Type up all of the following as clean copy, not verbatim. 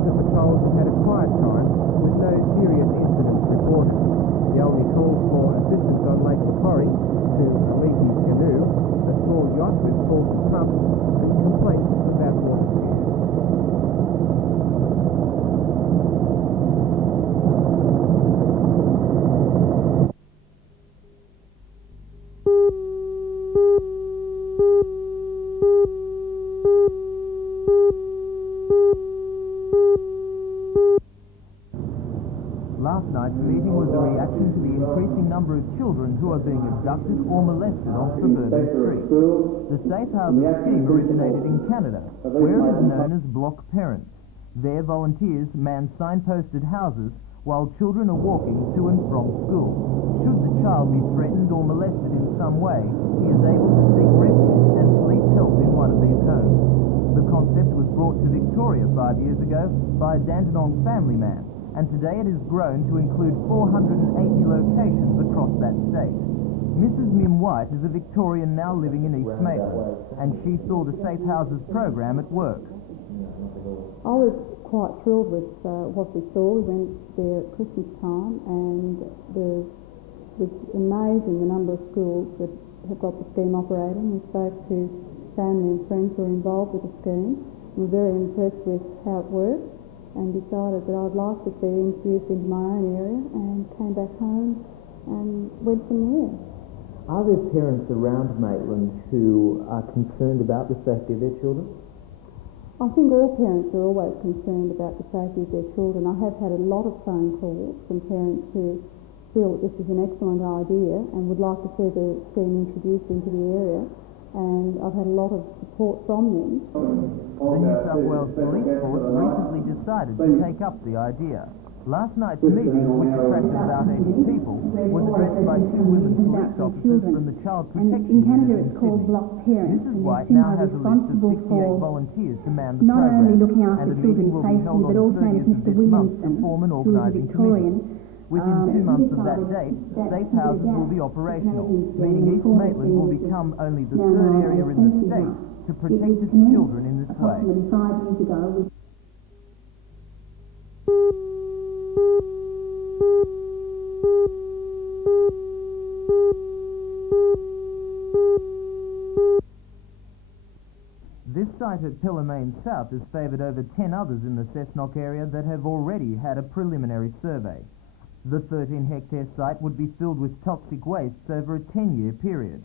of the patrols had a quiet time with no serious incidents reported. The only calls for assistance on Lake Macquarie to a leaky canoe, a small yacht with faulty pumps, and complaints about water scares. Last night's meeting was a reaction to the increasing number of children who are being abducted or molested on suburban streets. The safe housing scheme originated in Canada, where it is known as block parents. Their volunteers man signposted houses while children are walking to and from school. Should the child be threatened or molested in some way, he is able to seek refuge and seek help in one of these homes. The concept was brought to Victoria 5 years ago by a Dandenong family man, and today it has grown to include 480 locations across that state. Mrs. Mim White is a Victorian now living in East Maitland, and she saw the Safe Houses program at work. I was quite thrilled with what we saw. We went there at Christmas time, and it was amazing the number of schools that have got the scheme operating. We spoke to family and friends who are involved with the scheme. We were very impressed with how it works, and decided that I'd like to see it introduced into my own area, and came back home and went from there. Are there parents around Maitland who are concerned about the safety of their children? I think all parents are always concerned about the safety of their children. I have had a lot of phone calls from parents who feel that this is an excellent idea and would like to see the scheme introduced into the area, and I've had a lot of support from them. The New South Wales Police Force recently decided to take up the idea. Last night's meeting, which attracted about 80 people, was addressed by two women police officers from the Child Protection in Canada Unit in it's called Sydney. block parents. Mrs. White now has a list of 68 volunteers to man the not program, only looking after and the meeting children's will be safety, held on but the also 30th of Mr. this month to Williamson, form an who is a organising Victorian. committee. Within 2 months of that date, Safe Houses will be operational, meaning East Maitland will become only the third area in the state to protect its children in this way. Approximately 5 years ago. This site at Pillarmain South has favoured over 10 others in the Cessnock area that have already had a preliminary survey. The 13-hectare site would be filled with toxic wastes over a 10-year period.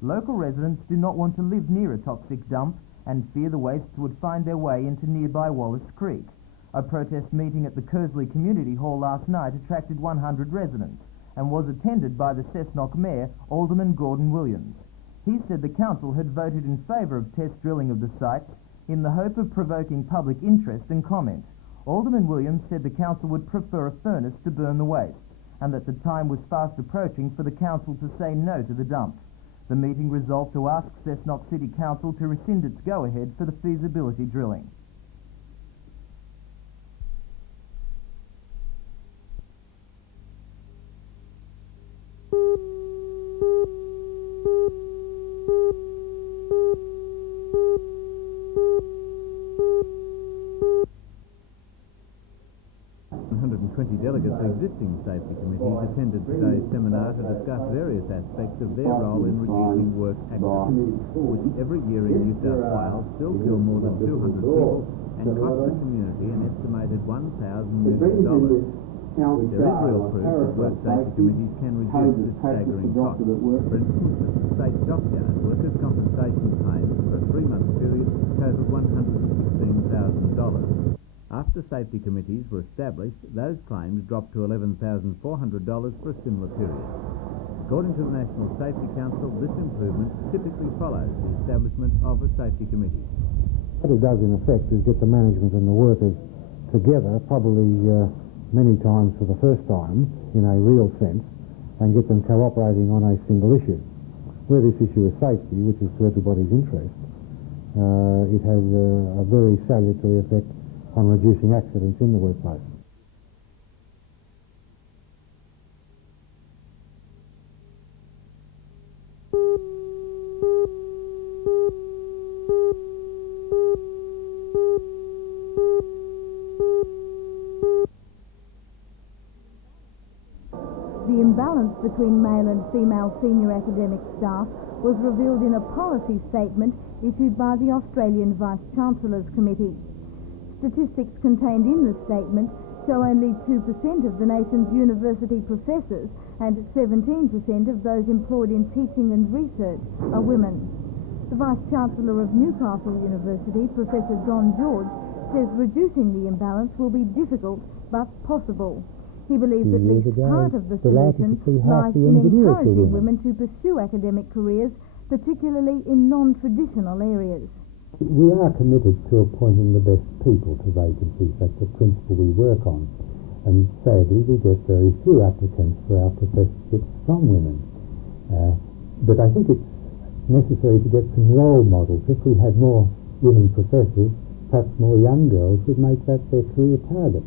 Local residents do not want to live near a toxic dump and fear the wastes would find their way into nearby Wallace Creek. A protest meeting at the Kersley Community Hall last night attracted 100 residents and was attended by the Cessnock Mayor, Alderman Gordon Williams. He said the council had voted in favour of test drilling of the site in the hope of provoking public interest and comment. Alderman Williams said the council would prefer a furnace to burn the waste, and that the time was fast approaching for the council to say no to the dump. The meeting resolved to ask Cessnock City Council to rescind its go-ahead for the feasibility drilling. Delegates of existing safety committees attended today's seminar to discuss various aspects of their role in reducing work accidents, which every year in New South Wales still kill more than 200 people and cost the community an estimated $1,000 million. There is real proof that work safety committees can reduce this staggering cost. For instance, the state dockyard workers' compensation claims for a 3-month period totaled $116,000. After safety committees were established, those claims dropped to $11,400 for a similar period. According to the National Safety Council, this improvement typically follows the establishment of a safety committee. What it does in effect is get the management and the workers together, probably many times for the first time in a real sense, and get them cooperating on a single issue. Where this issue is safety, which is to everybody's interest, it has a very salutary effect on reducing accidents in the workplace. The imbalance between male and female senior academic staff was revealed in a policy statement issued by the Australian Vice-Chancellor's Committee. Statistics contained in the statement show only 2% of the nation's university professors and 17% of those employed in teaching and research are women. The Vice-Chancellor of Newcastle University, Professor John George, says reducing the imbalance will be difficult but possible. He believes at least part of the solution lies in encouraging women to pursue academic careers, particularly in non-traditional areas. We are committed to appointing the best people to vacancies. That's a principle we work on. And sadly, we get very few applicants for our professorships from women. But I think it's necessary to get some role models. If we had more women professors, perhaps more young girls would make that their career target.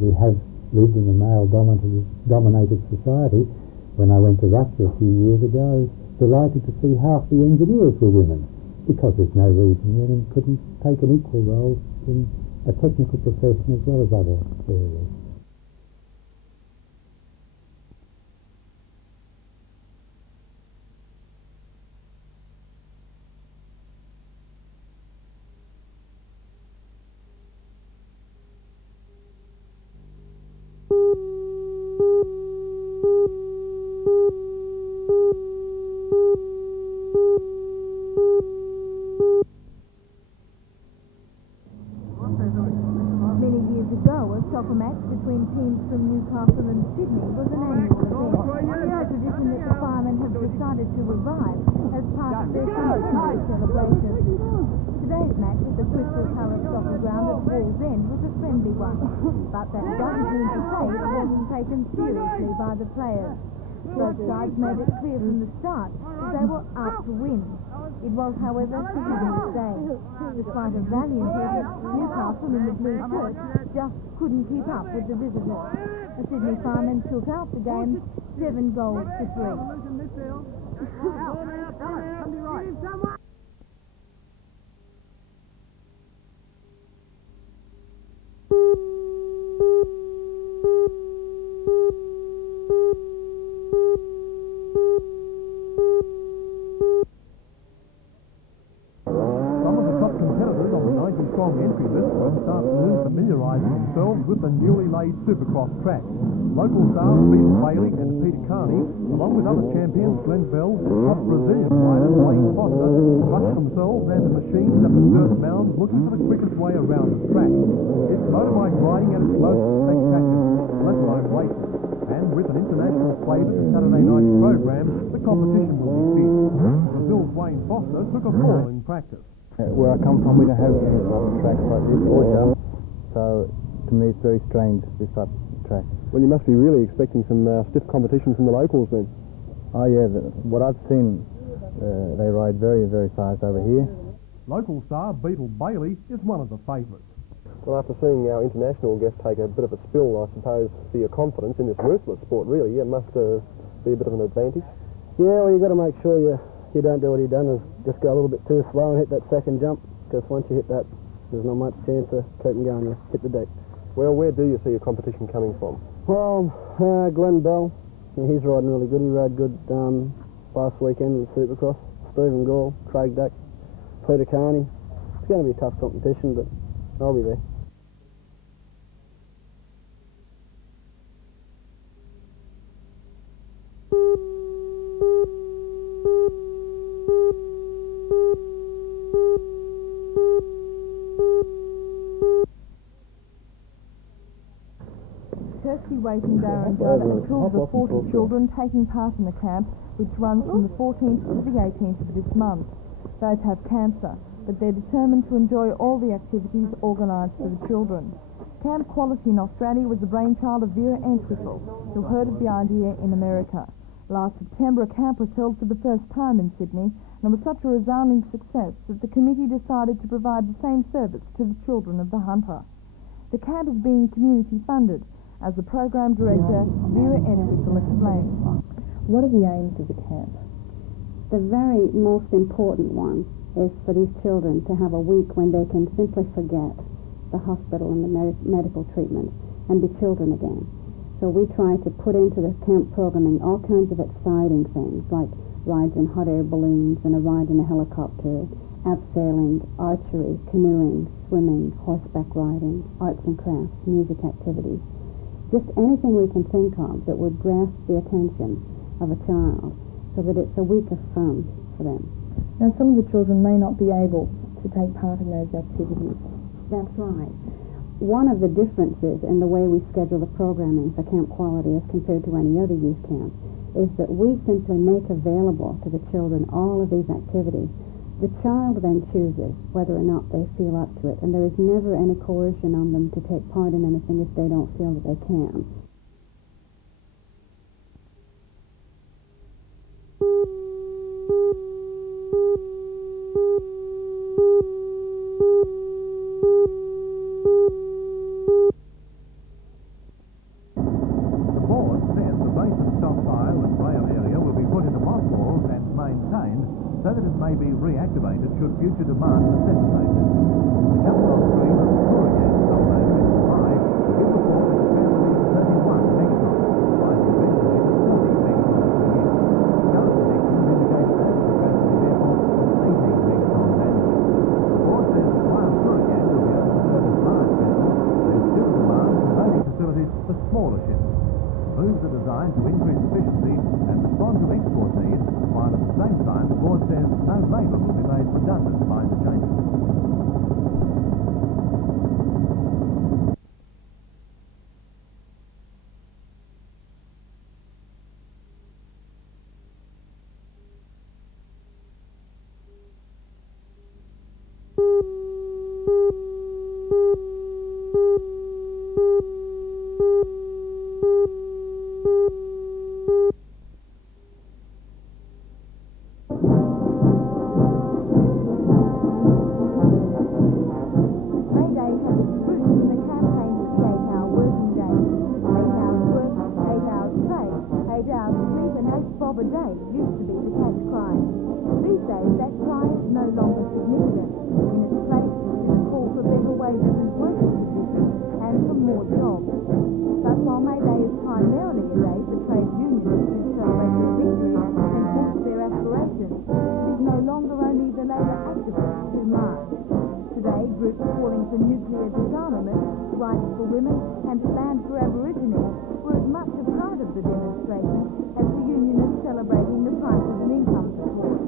We have lived in a male-dominated society. When I went to Russia a few years ago, I was delighted to see half the engineers were women, because there's no reason women couldn't take an equal role in a technical profession as well as other areas. Teams from Newcastle and Sydney was an annual event, a tradition that the firemen have decided to revive as part of their centenary celebration. Today's match at the crystal-coloured soccer ground at Wall's End was a friendly one, but that doesn't mean to say it wasn't taken seriously by the players. Both sides made it clear from the start that they were out to win. It was, however, Sydney's day. Despite a valiant effort, Newcastle in the blue shirts just couldn't keep up with the visitors. The Sydney firemen took out the game 7 goals to 3. Entry list will this afternoon familiarising themselves with the newly laid Supercross track. Local stars Peter Bailey and Peter Carney, along with other champions Glenn Bell and top Brazilian rider Wayne Foster, rushed themselves and the machines up the dirt mounds looking for the quickest way around the track. It's motorbike riding at its most spectacular, let alone racing. And with an international flavour to Saturday night's program, the competition will be fierce. Brazil's Wayne Foster took a fall in practice. Where I come from, we don't have tracks like this or jump, so to me it's very strange, this type of track. Well, you must be really expecting some stiff competition from the locals then. Oh yeah, what I've seen, they ride very, very fast over here. Local star Beetle Bailey is one of the favourites. Well, after seeing our international guest take a bit of a spill, I suppose, for your confidence in this ruthless sport, really, it must be a bit of an advantage. Yeah, well, you've got to make sure you don't do what he done, is just go a little bit too slow and hit that second jump, because once you hit that, there's not much chance of keeping going. You hit the deck. Well, where do you see your competition coming from? Well, Glenn Bell, he's riding really good. He rode good last weekend with the Supercross. Stephen Gore, Craig Duck, Peter Carney. It's going to be a tough competition, but I'll be there. Kirsty Waiting Darren Gunn and two of the 40 children taking part in the camp, which runs from the 14th to the 18th of this month. Both have cancer, but they're determined to enjoy all the activities organised for the children. Camp Quality in Australia was the brainchild of Vera Entwistle, who heard of the idea in America. Last September, a camp was held for the first time in Sydney, and was such a resounding success that the committee decided to provide the same service to the children of the Hunter. The camp is being community funded, as the program director, Vera Entwistle, explained. What are the aims of the camp? The very most important one is for these children to have a week when they can simply forget the hospital and the medical treatment and be children again. So we try to put into the camp programming all kinds of exciting things, like rides in hot air balloons and a ride in a helicopter, abseiling, archery, canoeing, swimming, horseback riding, arts and crafts, music activities. Just anything we can think of that would grasp the attention of a child so that it's a week of fun for them. Now, some of the children may not be able to take part in those activities. That's right. One of the differences in the way we schedule the programming for Camp Quality as compared to any other youth camp is that we simply make available to the children all of these activities. The child then chooses whether or not they feel up to it, and there is never any coercion on them to take part in anything if they don't feel that they can. So that it may be reactivated should future demand necessitate it. The Capitol stream of Torres stopped over in July will give the port a transmitted 31 megatons, rising eventually to 40 megatons per year. Current predictions indicate that the capacity therefore is 18 megatons annually. The port says that while Torres will be able to service large vessels, there is still demand for loading facilities for smaller ships. Moves are designed to increase efficiency and respond to export needs, while at the same time the board says no labour will be made redundant by the changes. bob a day used to be the catch cry. These days, that cry is no longer significant. In its place is a call for better wages and working conditions and for more jobs. But while May Day is primarily a day for trade unions to celebrate their victories and call for their aspirations, it is no longer only the labour activists who march. Today, groups calling for nuclear disarmament, rights for women and land for Aborigines were as much a part of the demonstration as the unionists celebrating the prices and income support.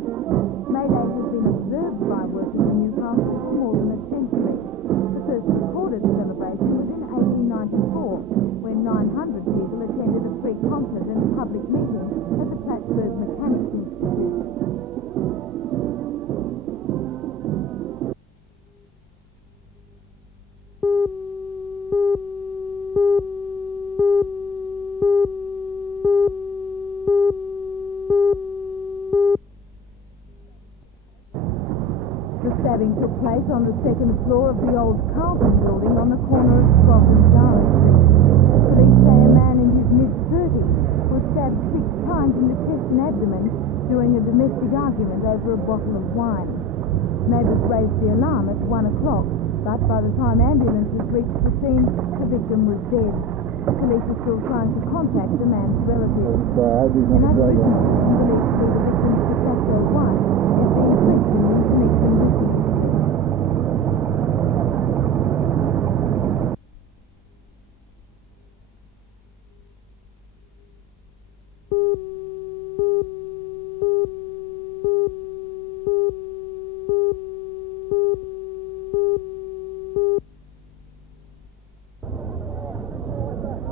May Day has been observed by workers in Newcastle for more than a century. The first recorded celebration was in 1894, when 900 people attended a free concert and public meeting at the Plattsburgh Mechanics Institute. The stabbing took place on the second floor of the old Carlton building on the corner of Scott and Darwin Street. Police say a man in his mid-30s was stabbed 6 times in the chest and abdomen during a domestic argument over a bottle of wine. Neighbours raised the alarm at 1 o'clock, but by the time ambulances reached the scene, the victim was dead. Police are still trying to contact the man's relatives. An Aboriginal, believed to be the victim's de facto wife, is being questioned in connection with the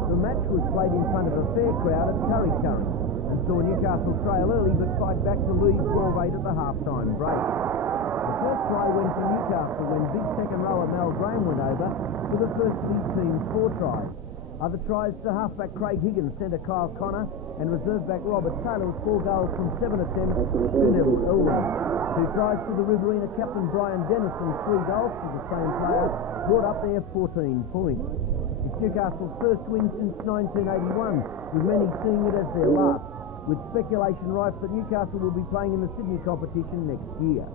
The match was played in front of a fair crowd at Curry and saw Newcastle trail early but fight back to lead 12-8 at the half-time break. The first try went to Newcastle when big second rower Mal Graham went over for the first of his team's 4 tries. Other tries to halfback Craig Higgins, centre Kyle Connor and reserve back Robert Taylor with 4 goals from 7 attempts to Neville Elway. 2 tries to the Riverina captain Brian Dennis and 3 goals to the same player brought up their 14 points. It's Newcastle's first win since 1981, with many seeing it as their last, with speculation rife that Newcastle will be playing in the Sydney competition next year.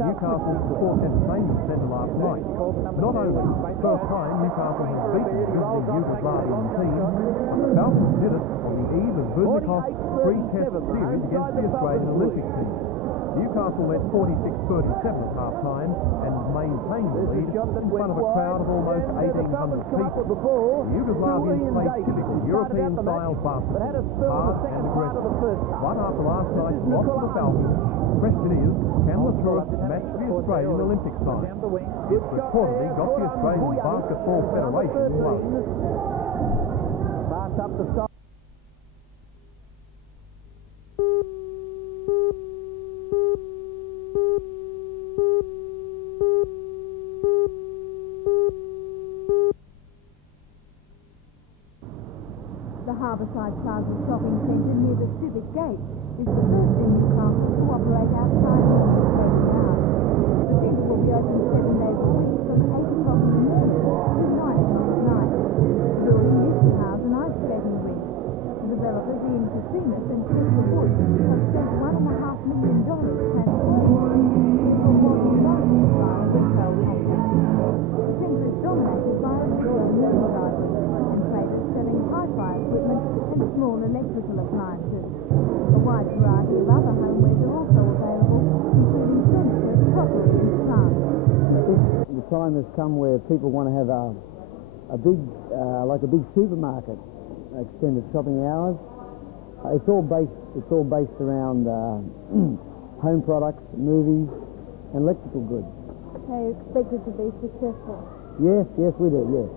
Newcastle's Sports Entertainment Centre last night. Not only first time Newcastle has beaten the visiting Yugoslavian team, Falcons did it on the eve of Budnikov's three-test series against the Australian Olympic team. Newcastle led 46-37 at half-time and maintained the lead in front of a crowd of almost 1,800 people. The Yugoslavians played typical European-style basketball, hard and aggressive. One after last night's loss to the Falcons, the question is, can the tourists match the Australian Olympic side? It reportedly got the Australian Basketball Federation low. Pass up the side. The Harbourside Plaza shopping centre near the Civic Gate is the first in Newcastle to operate outside of operating hours. The centre will be open 7 days a week from 8 o'clock in the morning to 9 o'clock at night. The building used to house an ice skating rink. The developers Ian Kasimis and Christopher Wood have spent $1.5 million transforming the into a modern lifestyle retail complex. The centre is dominated by Aboriginal merchandisers and traders selling hi-fi equipment and small electrical appliances. A wide variety of other homewares are also available, including furniture, crockery and plants. The time has come where people want to have a big supermarket, extended shopping hours. It's all based around home products, movies, and electrical goods. They expect it to be successful. Yes, we do. Yes.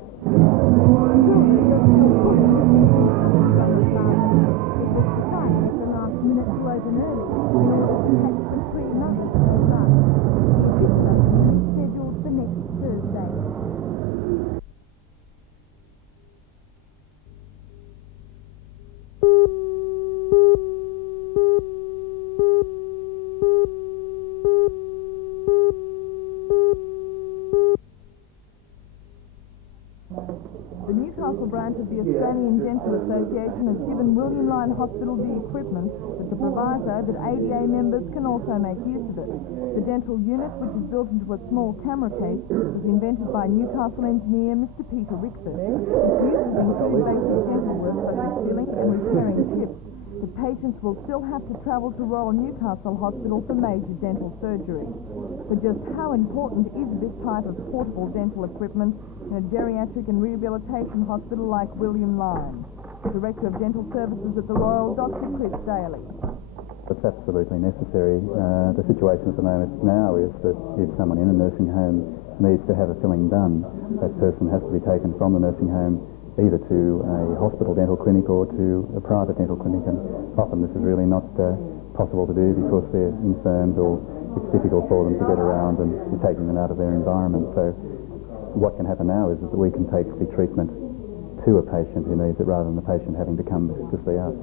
Minute to open early in order to catch the free nuggets of the sun. The official opening is scheduled for next Thursday. The Newcastle branch of the Australian Dental Association has given William Lyon Hospital the equipment with the proviso that ADA members can also make use of it. The dental unit, which is built into a small camera case, was invented by Newcastle engineer Mr. Peter Rickford. Its uses include basic dental work such as filling and repairing chips. The patients will still have to travel to Royal Newcastle Hospital for major dental surgery. But just how important is this type of portable dental equipment in a geriatric and rehabilitation hospital like William Lyon? Director of Dental Services at the Royal, Dr. Chris Daly. It's absolutely necessary. The situation at the moment now is that if someone in a nursing home needs to have a filling done, that person has to be taken from the nursing home either to a hospital dental clinic or to a private dental clinic, and often this is really not possible to do because they're infirmed or it's difficult for them to get around and you're taking them out of their environment. So what can happen now is that we can take the treatment to a patient who needs it rather than the patient having to come to see us.